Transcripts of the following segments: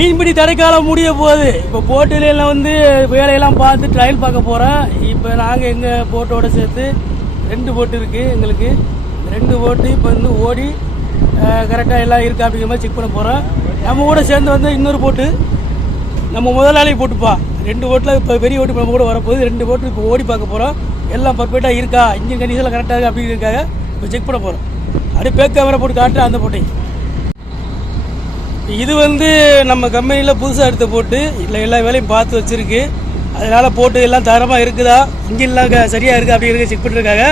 மீன்பிடி தடைக்காலம் முடிய போகுது. இப்போ போட்டிலாம் வந்து வேலையெல்லாம் பார்த்து ட்ரையல் பார்க்க போகிறோம். இப்போ நாங்கள் எங்கள் போட்டோட சேர்த்து 2 போட்டு இருக்குது எங்களுக்கு. 2 போட்டு இப்போ வந்து ஓடி கரெக்டாக எல்லாம் இருக்கா அப்படிங்கிற மாதிரி செக் பண்ண போகிறோம். நம்ம கூட சேர்ந்து வந்து இன்னொரு போட்டு நம்ம முதலாளி போட்டுப்பா 2 போட்டில் இப்போ பெரிய ஓட்டு நம்ம கூட வரப்போகுது. 2 போட்டு இப்போ ஓடி பார்க்க போகிறோம். எல்லாம் பர்ஃபெக்டாக இருக்கா, இன்ஜின் கண்டிஷன்லாம் கரெக்டாக இருக்கா அப்படிங்கிறதுக்காக இப்போ செக் பண்ண போகிறோம். அப்படியே பேக் கேமரா போட்டு காட்டுறேன் அந்த போட்டை. இது வந்து நம்ம கம்பெனியில் புதுசாக எடுத்த போட்டு இல்லை எல்லா வேலையும் பார்த்து வச்சுருக்கு. அதனால் போட்டு எல்லாம் தரமாக இருக்குதா, இன்ஜின்லாம் சரியாக இருக்கா அப்படிங்கிறத செக் பண்ணிருக்காங்க.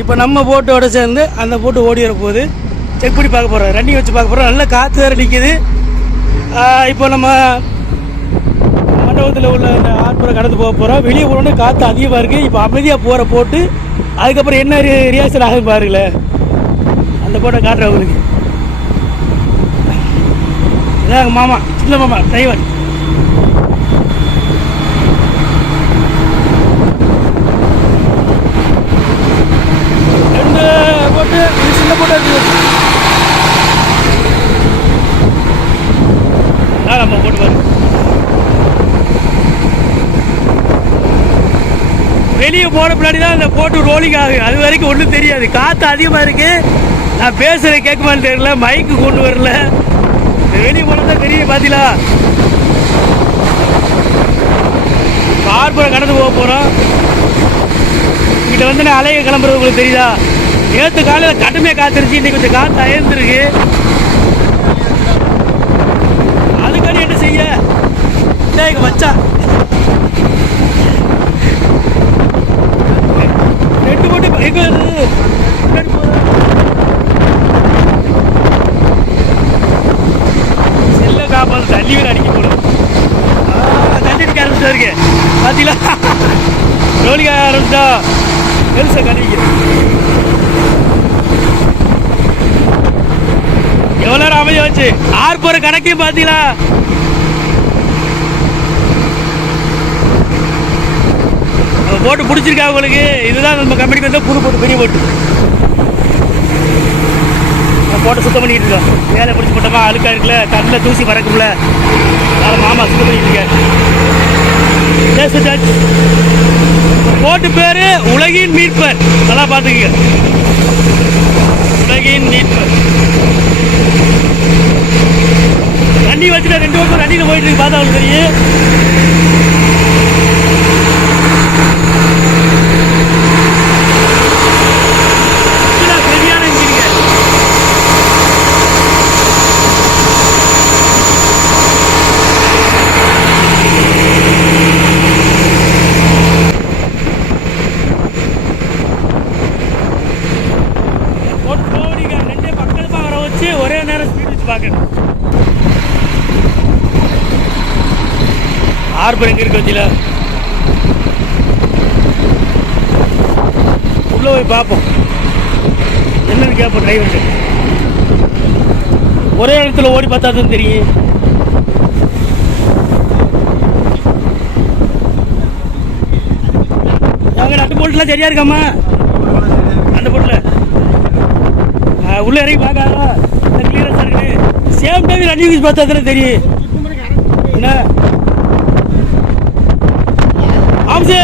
இப்போ நம்ம போட்டோட சேர்ந்து அந்த போட்டு ஓடி வர போகுது. செக் பண்ணி பார்க்க போகிறோம், ரன்னிங் வச்சு பார்க்க போகிறோம். நல்லா காற்று வேறு நிற்கிது. இப்போ நம்ம மண்டபத்தில் உள்ள இந்த ஆர்ப்புறம் கடந்து போக போகிறோம். வெளியே போனோடனே காற்று அதிகமாக இருக்குது. இப்போ அமைதியாக போகிற போட்டு அதுக்கப்புறம் என்ன ரியாக்ஷன் ஆகுது பாருங்களேன். அந்த போட்டை காட்டுறேன் உங்களுக்கு. இதான் மாமா, சின்ன மாமா டிரைவர். போட்டு சின்ன போட்டு நம்ம போட்டு பாரு. வெளியே போன பின்னாடி தான் அந்த போட்டு ரோலிங் ஆகுது. அது வரைக்கும் ஒன்றும் தெரியாது. காற்று அதிகமாக இருக்கு. நான் பேசுகிறேன் கேட்குமான்னு தெரியல, மைக்கு கொண்டு வரல. வெளியே போனதான் தெரியுது. பார்த்தீங்களா, ஆர்ப்புறம் கடந்து போக போகிறோம். இங்கிட்ட வந்து நான் அலைய கிளம்புறது உங்களுக்கு தெரியுதா? நேற்று காலையில் கடுமையாக காத்துருச்சு, இன்னைக்கு கொஞ்சம் காற்று அயர்ந்துருக்கு. அதுக்காண்டி என்ன செய்ய இங்கே வச்சா 2 போட்டு எங்கே செல்ல காப்பாது தள்ளி வேறு அடிக்க போடும். தண்ணிக்கு ஆரம்பிச்சா இருக்கு. பார்த்தீங்களா, ரோலிங்க ஆரம்பிச்சா பெருசாக கணிக்கிறேன். எவ்வளோ நேரம் அமைதி வச்சு ஆர்ப்போற கணக்கையும் பார்த்தீங்களா. போட்டு பிடிச்சிருக்கா உங்களுக்கு. இதுதான் நம்ம கம்பெனிக்கு வந்து புது போட்டு, பெரிய போட்டு. போட்டு சுத்தம் பண்ணிட்டு இருக்கோம். வேலை பிடிச்சி போட்டோமா, அழுக்கா இருக்குல்ல, கண்ணில் தூசி பறக்கும்ல, அதனால் மாமா சுத்தம் பண்ணிட்டு இருக்கேன். போட்டு பேரு உலகின் மீட்பர். நல்லா பார்த்துக்கங்க, உலகின் மீட்பர். தண்ணி வச்சுட்டு 2 வருஷம் தண்ணியில் போயிட்டு இருக்கு. பார்த்தா அவங்களுக்கு தெரியும். சரியான இன்ஜினிங்க. போட்டு போவீங்க 2 பக்கமாக வர வச்சு ஒரே நேரம் ஸ்பீட் வச்சு பார்க்கணும். ஆர்ப்பர் எங்கே இருக்கு வச்சுல உள்ள போய் பார்ப்போம். என்னன்னு கேட்போம் டிரைவர்கிட்ட. ஒரே இடத்துல ஓடி பார்த்தா தான் தெரியும். நாங்கள் அந்த போட்டுலாம் சரியா இருக்காமா? அந்த போட்டில் உள்ள இறங்கி பார்க்காதா கிளியரன்ஸ் இருக்குது. சேம் டைம் ரன்னிங் யூஸ் பார்த்தா தானே தெரியும். என்ன ஆம்சு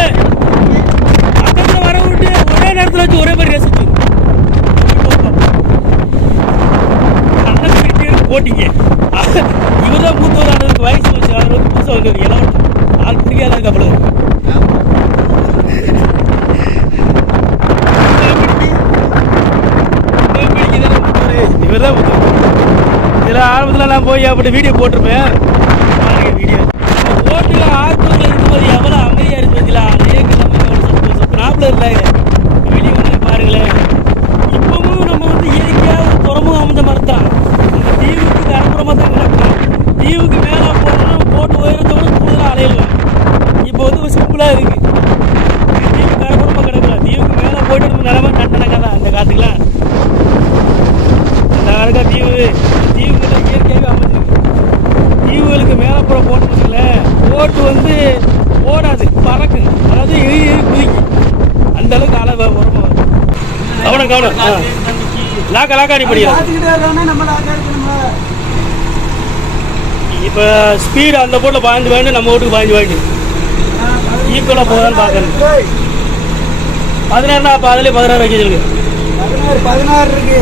பக்கத்தில் வர விட்டு ஒரே நேரத்தில் வச்சு ஒரே மாதிரி ரசிச்சு போட்டிங்க. இவர் தான் மூத்தவர் ஆனதுக்கு வயசு வச்சு ஆனதுக்கு புதுசாக வந்து எல்லாம் ஆள் பிடிக்காத அவ்வளோ இவர் தான் இதெல்லாம் ஆரம்பத்தில் நான் போய் அப்படி வீடியோ போட்டிருப்பேன். வீடியோ போட்டு ஆர்வத்தில் இருக்கும்போது எவ்வளோ அமைதியாக இருக்கு வச்சுலாம். அதே கிழமை எவ்வளோ சொத்துனாப்பில் இல்லை. வெளியே வந்து பாருங்களேன். இப்பவும் நம்ம வந்து இயற்கையாக ஒரு துறமும் அமைஞ்ச மாதிரி தான். இந்த தீவுக்கு கரப்புறமாக தான் கிடக்கும். தீவுக்கு மேலே போனோம்னா போட்டு உயரத்தோடு கூடுதலாக அலையிடுவேன். இப்போ வந்து சிம்பிளாக இருக்குது. தீவு கரப்புறமாக கிடக்கலாம். தீவுக்கு மேலே போயிட்டு நம்ம நிலமை கண்டனக்கா தான் அந்த காற்றுக்கெலாம். இந்த வரக்கா தீவுகளை இயற்கையாக அமைஞ்சிருக்கு. தீவுகளுக்கு மேலே போட போட்டோம்ல போட்டு வந்து ஓடாது, பறக்கு. அதாவது குதிக்கும். அந்த அளவுக்கு அளவு உரமா வரும். கவனம் லாக்கா நீ படியா இப்போ ஸ்பீடு அந்த போட்டில் பாய்ந்து வேண்டு நம்ம வீட்டுக்கு பாய்ந்து வேண்டு ஈக்குவலாக போதான்னு பார்க்கணும். 16 அப்போ அதிலே 16 வைக்க சொல்லுங்க. 16 இருக்கு.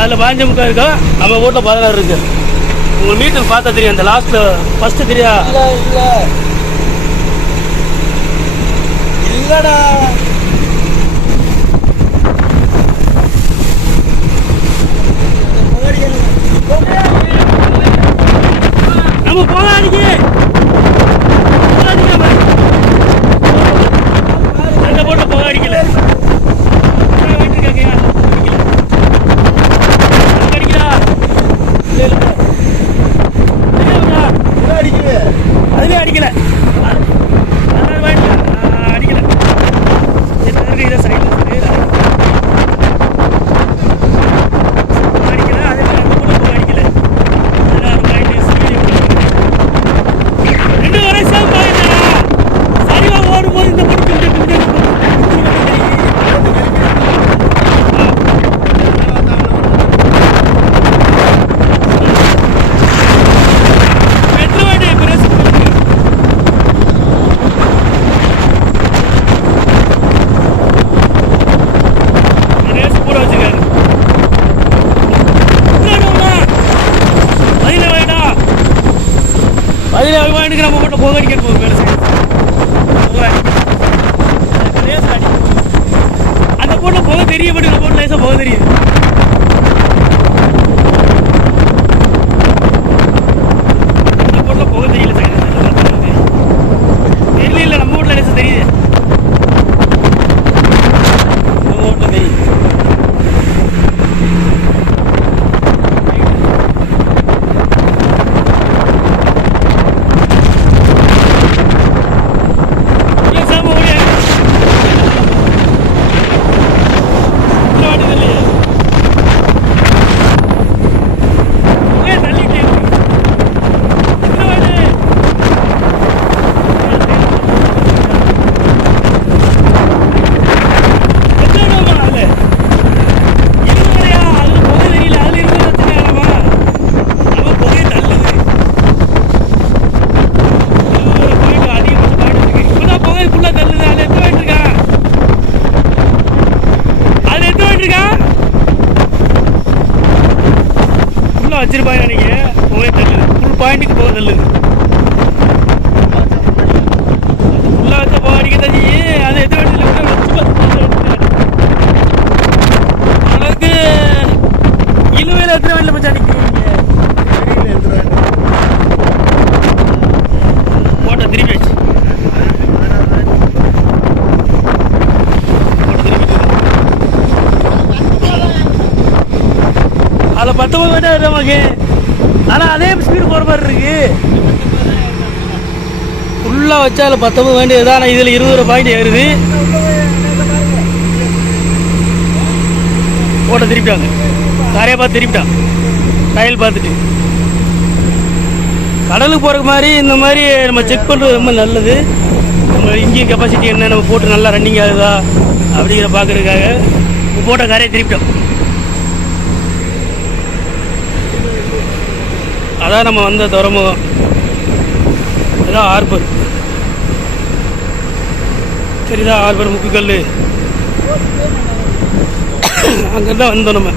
அதில் 15 இருக்கா, நம்ம வீட்டில் 16 இருக்கு. உங்கள் மீட்டர் பார்த்தா தெரியும். அந்த லாஸ்ட்டில் ஃபஸ்ட்டு தெரியா? இல்லடா நம்ம போகாதீங்க அந்த போட்டு போக அடிக்கல. அதுவே அடிக்கல. அடிக்கல. இதை சைடில் அடிக்கல. அதே மாதிரி அந்த போட்டு போக அடிக்கல. 2 வருஷம் சரிவா ஓடும்போது இந்த நம்ம போட்டு போக அடிக்கணும். போக வேலை செய்யணும். அந்த போட்டில் போக தெரிய மாட்டேங்குது. போட்டு லேசாக போக தெரியுது. அந்த போட்டில் போக தெரியல. தெரியல இல்லை, நம்ம வீட்டில் லேசாக தெரியுது. நம்ம வீட்டில் தெரியுது. வச்சிருப்பாங்க நீங்க போகவே தள்ளுது. ஃபுல் பாயிண்ட்டுக்கு போக தள்ளுது. ஃபுல்லாக வச்சா போக அடிக்க தண்ணி. அதை எத்தனை வண்டியில் கூட அளவுக்கு இழுவையில் எத்தனை வண்டியில் வச்சு அடிக்கிறீங்க? போட்ட திருப்பி வச்சு அதில் 19 வண்டி நமக்கு. ஆனால் அதே ஸ்பீடு போகிற மாதிரி இருக்கு. ஃபுல்லாக வச்சா அதில் 19 வண்டி தான். ஆனால் இதில் 20 பாயிண்ட் ஏறுது. போட்ட திருப்பிட்டாங்க. நிறைய பார்த்து திருப்பிட்டான். ட்ரையல் பார்த்துட்டு கடலுக்கு போகிற மாதிரி இந்த மாதிரி நம்ம செக் பண்ணுறது ரொம்ப நல்லது. நம்ம இன்ஜின் கெப்பாசிட்டி என்ன, நம்ம போட்டு நல்லா ரன்னிங் ஆகுதா அப்படிங்கிற பார்க்குறதுக்காக போட்ட காரையை திருப்பிட்டோம். அதான் நம்ம வந்த துறைமுகம். இதுதான் ஹார்பர். சரிதான், ஹார்பர் முக்குக்கல். அங்கேருந்தான் வந்தோம் நம்ம.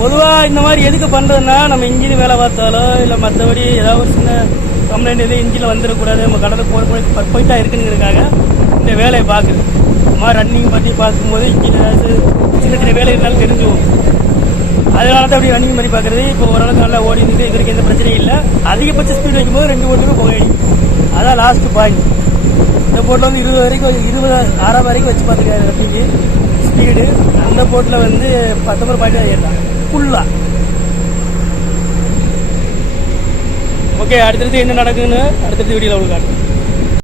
பொதுவாக இந்த மாதிரி எதுக்கு பண்ணுறதுன்னா, நம்ம இன்ஜின் வேலை பார்த்தாலோ இல்லை மற்றபடி ஏதாவது ஒரு சின்ன கம்ப்ளைண்ட் எதுவும் இன்ஜினில் வந்துடக்கூடாது, நம்ம கடலுக்கு போகிற பர்ஃபெக்டாக இருக்குங்கிறதுக்காக இந்த வேலையை பார்க்குது. இந்த மாதிரி ரன்னிங் பற்றி பார்க்கும்போது இன்ஜின் ஏதாவது சின்ன சின்ன வேலை இருந்தாலும் தெரிஞ்சுவோம். அதனால தான் அப்படி ரன்னிங் பண்ணி பார்க்குறது. இப்போ ஓரளவுக்கு நல்லா ஓடி இருந்துட்டு இதுக்கு எந்த பிரச்சனையும் இல்லை. அதிகபட்ச ஸ்பீடு வைக்கும்போது 2 ஓட்டுமே புகையடி. அதான் லாஸ்ட்டு பாயிண்ட். இந்த போட்டில் வந்து 20 வரைக்கும் 26 வரைக்கும் வச்சு பார்த்துக்காரு ரன்னிங்கு ஸ்பீடு. அந்த போட்டில் வந்து 19 பாயிண்ட் தான் ஏறலாம் ஃபுல்லாக. ஓகே, அடுத்தடுத்து என்ன நடக்குதுன்னு அடுத்தடுத்து வீடியோவில் உங்களுக்கு காட்டுறேன்.